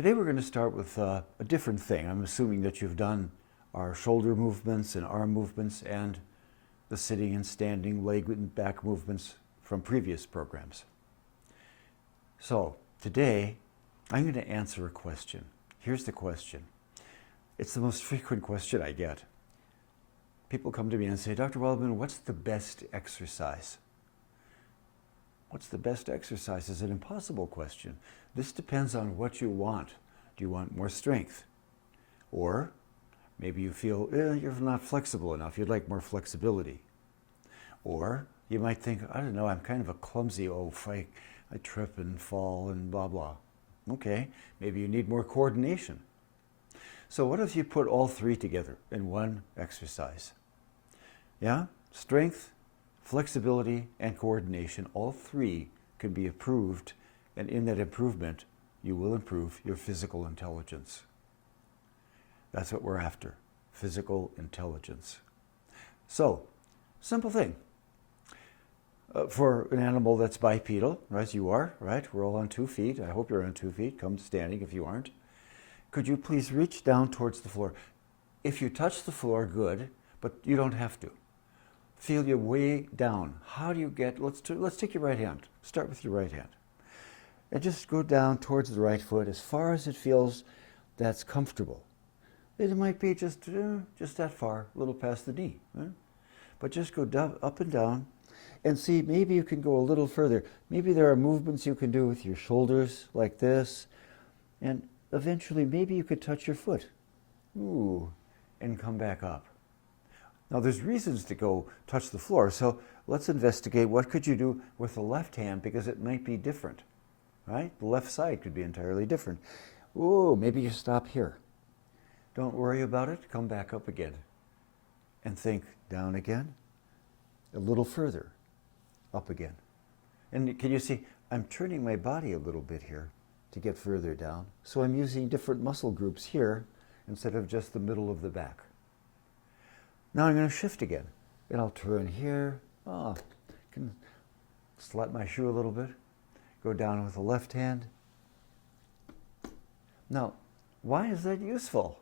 Today we're going to start with a different thing. I'm assuming that you've done our shoulder movements and arm movements and the sitting and standing leg and back movements from previous programs. So today I'm going to answer a question. Here's the question. It's the most frequent question I get. People come to me and say, Dr. Wildman, what's the best exercise? What's the best exercise is an impossible question. This depends on what you want. Do you want more strength? Or maybe you feel you're not flexible enough. You'd like more flexibility. Or you might think, I don't know, I'm kind of a clumsy oaf. I trip and fall and blah, blah. Okay, maybe you need more coordination. So what if you put all three together in one exercise? Yeah, strength, flexibility, and coordination, all three can be improved, and in that improvement, you will improve your physical intelligence. That's what we're after, physical intelligence. So, simple thing. For an animal that's bipedal, as you are, right? We're all on 2 feet. I hope you're on 2 feet. Come standing if you aren't. Could you please reach down towards the floor? If you touch the floor, good, but you don't have to. Feel your way down. How do you get, let's take your right hand. Start with your right hand. And just go down towards the right foot as far as it feels that's comfortable. It might be just that far, a little past the knee. Right? But just go down, up and down, and see, maybe you can go a little further. Maybe there are movements you can do with your shoulders like this, and eventually maybe you could touch your foot. Ooh, and come back up. Now there's reasons to go touch the floor, so let's investigate what could you do with the left hand, because it might be different, right? The left side could be entirely different. Ooh, maybe you stop here. Don't worry about it, come back up again. And think down again, a little further, up again. And can you see, I'm turning my body a little bit here to get further down. So I'm using different muscle groups here instead of just the middle of the back. Now I'm going to shift again. And I'll turn here. Oh, can slap my shoe a little bit. Go down with the left hand. Now, why is that useful?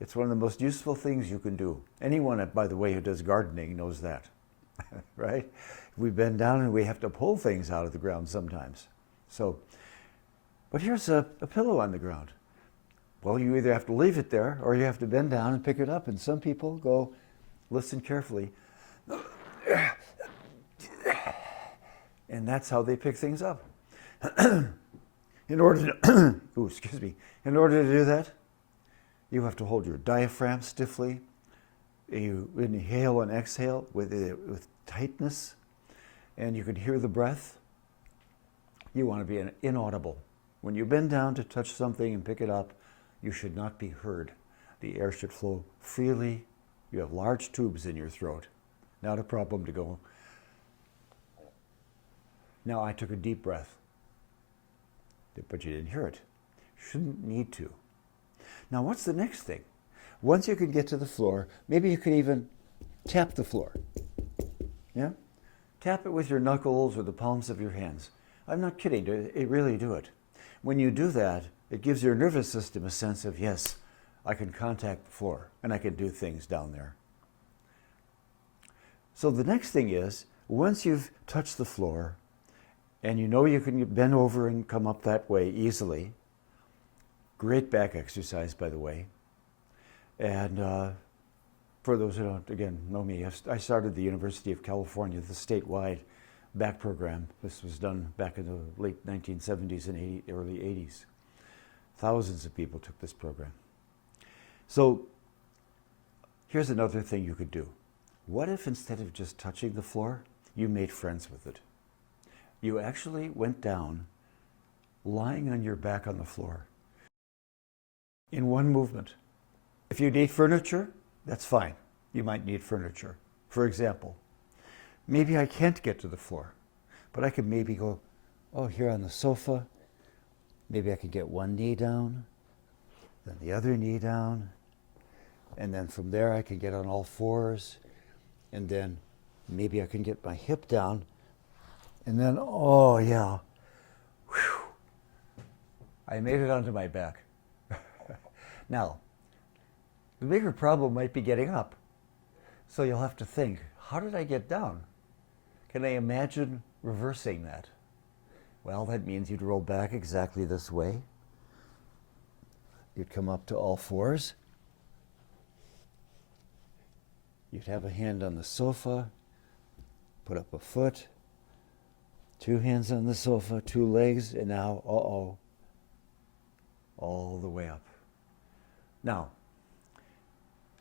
It's one of the most useful things you can do. Anyone, by the way, who does gardening knows that, right? We bend down and we have to pull things out of the ground sometimes. So, but here's a pillow on the ground. Well, you either have to leave it there or you have to bend down and pick it up. And some people go, listen carefully, and that's how they pick things up. In order to, in order to do that, you have to hold your diaphragm stiffly. You inhale and exhale with tightness, and you can hear the breath. You want to be inaudible. When you bend down to touch something and pick it up, you should not be heard. The air should flow freely. You have large tubes in your throat. Not a problem to go. Now I took a deep breath, but you didn't hear it. Shouldn't need to. Now what's the next thing? Once you can get to the floor, maybe you could even tap the floor. Yeah? Tap it with your knuckles or the palms of your hands. I'm not kidding, really do it. When you do that, it gives your nervous system a sense of, yes, I can contact the floor and I can do things down there. So the next thing is, once you've touched the floor and you know you can bend over and come up that way easily, great back exercise, by the way. And for those who don't, again, know me, I started the University of California, the statewide back program. This was done back in the late 1970s and early 80s. Thousands of people took this program. So here's another thing you could do. What if instead of just touching the floor, you made friends with it? You actually went down, lying on your back on the floor, in one movement. If you need furniture, that's fine. You might need furniture. For example, maybe I can't get to the floor, but I could maybe go, oh, here on the sofa, maybe I could get one knee down, then the other knee down, and then from there I could get on all fours, and then maybe I can get my hip down, and then, oh yeah, whew, I made it onto my back. Now, the bigger problem might be getting up. So you'll have to think, how did I get down? Can I imagine reversing that? Well, that means you'd roll back exactly this way. You'd come up to all fours. You'd have a hand on the sofa, put up a foot, two hands on the sofa, two legs, and now, all the way up. Now,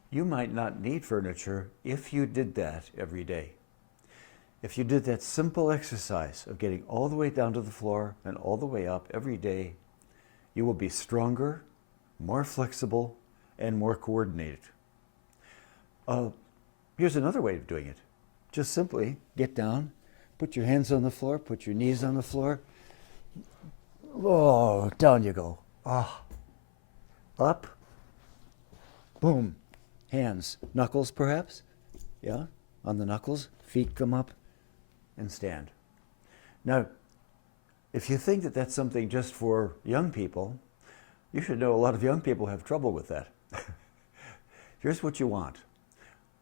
you might not need furniture if you did that every day. If you did that simple exercise of getting all the way down to the floor and all the way up every day, you will be stronger, more flexible, and more coordinated. Here's another way of doing it. Just simply get down, put your hands on the floor, put your knees on the floor. Oh, down you go. Ah. Up. Boom. Hands. Knuckles, perhaps? Yeah, on the knuckles. Feet come up and stand. Now, if you think that that's something just for young people, you should know a lot of young people have trouble with that. Here's what you want.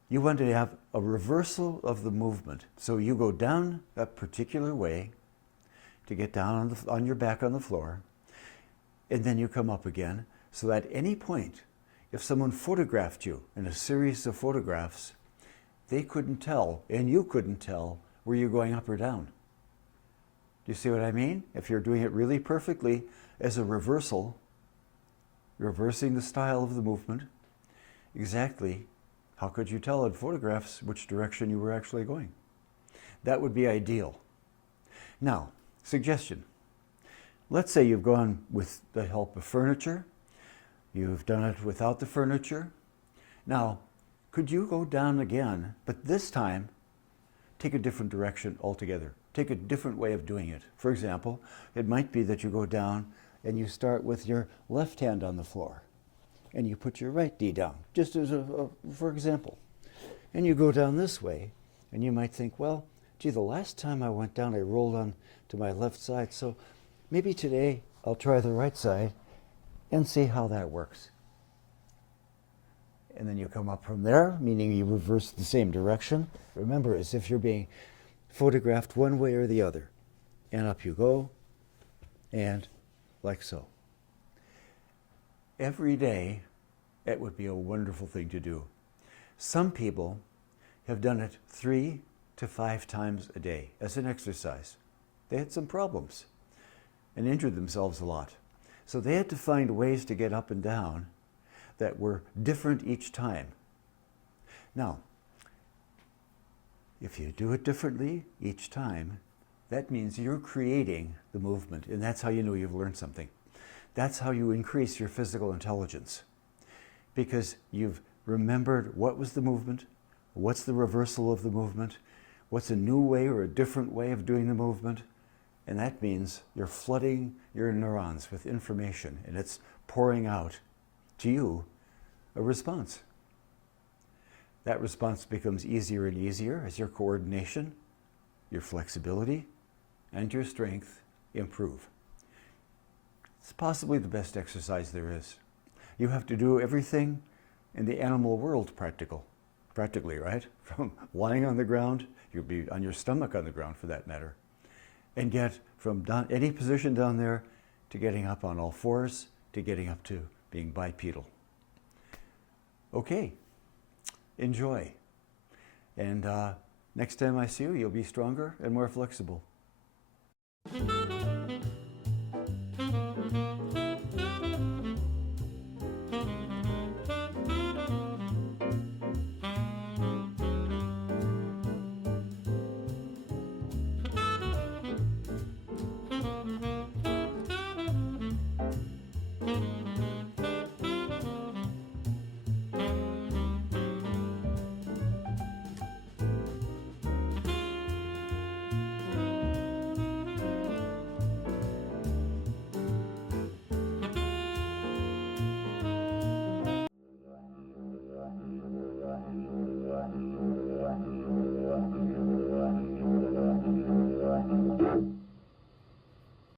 You want to have a reversal of the movement. So you go down a particular way to get down on your back on the floor, and then you come up again. So at any point, if someone photographed you in a series of photographs, they couldn't tell, and you couldn't tell, were you going up or down. Do you see what I mean? If you're doing it really perfectly as a reversal, reversing the style of the movement, exactly, how could you tell in photographs which direction you were actually going? That would be ideal. Now, suggestion. Let's say you've gone with the help of furniture. You've done it without the furniture. Now, could you go down again, but this time, take a different direction altogether? Take a different way of doing it. For example, it might be that you go down and you start with your left hand on the floor, and you put your right knee down, just as for example. And you go down this way, and you might think, well, gee, the last time I went down, I rolled on to my left side, so maybe today I'll try the right side and see how that works. And then you come up from there, meaning you reverse the same direction. Remember, as if you're being photographed one way or the other. And up you go, and like so. Every day, it would be a wonderful thing to do. Some people have done it 3 to 5 times a day as an exercise. They had some problems and injured themselves a lot. So they had to find ways to get up and down that were different each time. Now, if you do it differently each time, that means you're creating the movement, and that's how you know you've learned something. That's how you increase your physical intelligence, because you've remembered what was the movement, what's the reversal of the movement, what's a new way or a different way of doing the movement, and that means you're flooding your neurons with information, and it's pouring out to you a response. That response becomes easier and easier as your coordination, your flexibility, and your strength improve. It's possibly the best exercise there is. You have to do everything in the animal world practically, right? From lying on the ground, you'll be on your stomach on the ground for that matter, and get from any position down there to getting up on all fours to getting up to being bipedal. Okay, enjoy. And next time I see you, you'll be stronger and more flexible.